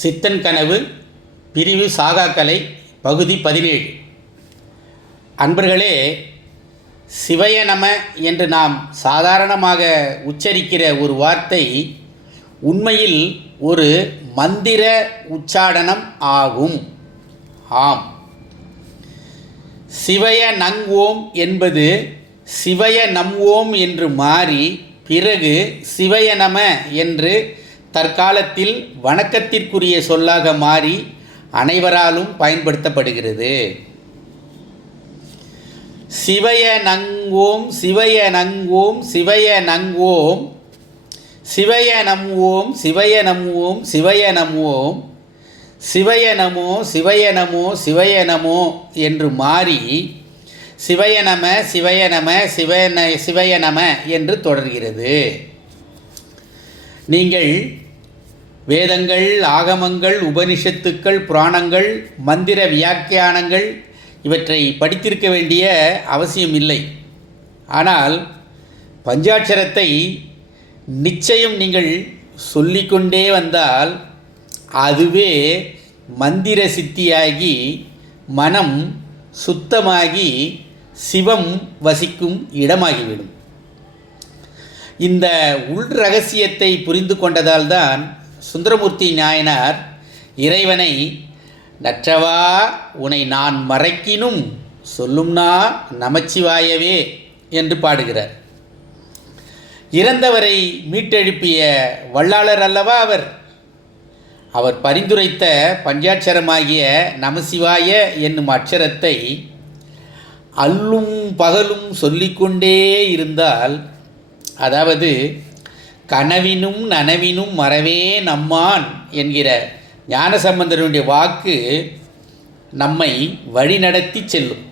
சித்தன் கனவு பிரிவு சாகாக்கலை பகுதி 17. அன்பர்களே, சிவய நம என்று நாம் சாதாரணமாக உச்சரிக்கிற ஒரு வார்த்தை உண்மையில் ஒரு மந்திர உச்சாடனம் ஆகும். ஆம், சிவய நங் ஓம் என்பது சிவய நம் ஓம் என்று மாறி பிறகு சிவய நம என்று தற்காலத்தில் வணக்கத்திற்குரிய சொல்லாக மாறி அனைவராலும் பயன்படுத்தப்படுகிறது. சிவய நங் ஓம், சிவய நங் ஓம், சிவய நங் ஓம், சிவய நம் ஓம், சிவய நம் ஓம், சிவய நம் ஓம், சிவய நமோ, சிவய நமோ, சிவய நமோ என்று மாறி சிவய நம, சிவய நம, சிவய நம என்று தொடர்கிறது. நீங்கள் வேதங்கள், ஆகமங்கள், உபனிஷத்துக்கள், புராணங்கள், மந்திர வியாக்கியானங்கள் இவற்றை படித்திருக்க வேண்டிய அவசியம் இல்லை. ஆனால் பஞ்சாட்சரத்தை நிச்சயம் நீங்கள் சொல்லிக்கொண்டே வந்தால் அதுவே மந்திர சித்தியாகி மனம் சுத்தமாகி சிவம் வசிக்கும் இடமாகிவிடும். இந்த உள் ரகசியத்தை புரிந்து கொண்டதால் தான் சுந்தரமூர்த்தி நாயனார் இறைவனை நற்றவா உனை நான் மறைக்கினும் சொல்லும்னா நமச்சிவாயவே என்று பாடுகிறார். இறந்தவரை மீட்டெழுப்பிய வல்லாளர் அல்லவா அவர். அவர் பரிந்துரைத்த பஞ்சாட்சரமாகிய நமசிவாய என்னும் அட்சரத்தை அல்லும் பகலும் சொல்லிக்கொண்டே இருந்தால், அதாவது கனவினும் நனவினும் மறவே நம்மான் என்கிற ஞானசம்பந்தருடைய வாக்கு நம்மை வழிநடத்தி செல்லும்.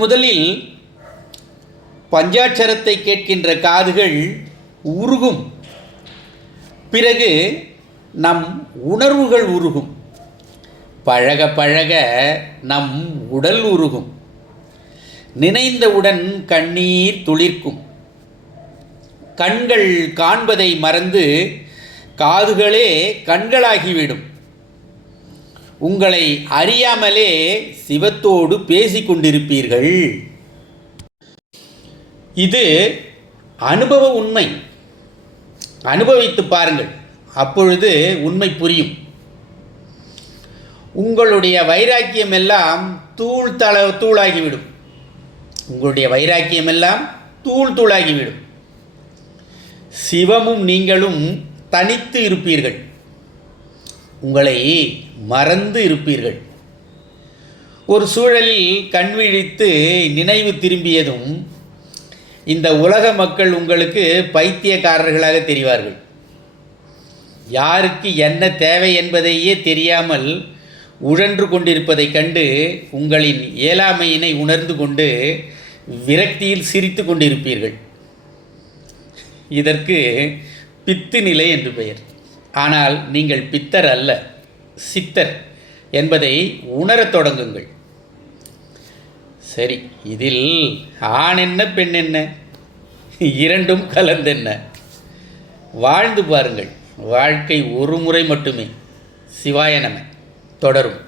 முதலில் பஞ்சாட்சரத்தை கேட்கின்ற காதுகள் உருகும். பிறகு நம் உணர்வுகள் உருகும். பழக பழக நம் உடல் உருகும். நினைந்தவுடன் கண்ணீர் துளிர்க்கும். கண்கள் காண்பதை மறந்து காதுகளே கண்களாகிவிடும். உங்களை அறியாமலே சிவத்தோடு பேசிக்கொண்டிருப்பீர்கள். இது அனுபவ உண்மை. அனுபவித்து பாருங்கள், அப்பொழுது உண்மை புரியும். உங்களுடைய வைராக்கியம் எல்லாம் தூளாகிவிடும். உங்களுடைய வைராக்கியம் எல்லாம் தூளாகிவிடும். சிவமும் நீங்களும் தனித்து இருப்பீர்கள். உங்களை மறந்து இருப்பீர்கள். ஒரு சூழலில் கண் விழித்து நினைவு திரும்பியதும் இந்த உலக மக்கள் உங்களுக்கு பைத்தியக்காரர்களாக தெரிவார்கள். யாருக்கு என்ன தேவை என்பதையே தெரியாமல் உழன்று கொண்டிருப்பதைக் கண்டு உங்களின் இயலாமையினை உணர்ந்து கொண்டு விரக்தியில் சிரித்து கொண்டிருப்பீர்கள். இதற்கு பித்து நிலை என்று பெயர். ஆனால் நீங்கள் பித்தர் அல்ல, சித்தர் என்பதை உணரத் தொடங்குங்கள். சரி, இதில் ஆண் என்ன பெண் என்ன, இரண்டும் கலந்தென்ன? வாழ்ந்து பாருங்கள். வாழ்க்கை ஒரு முறை மட்டுமே. சிவாய நம. தொடரும்.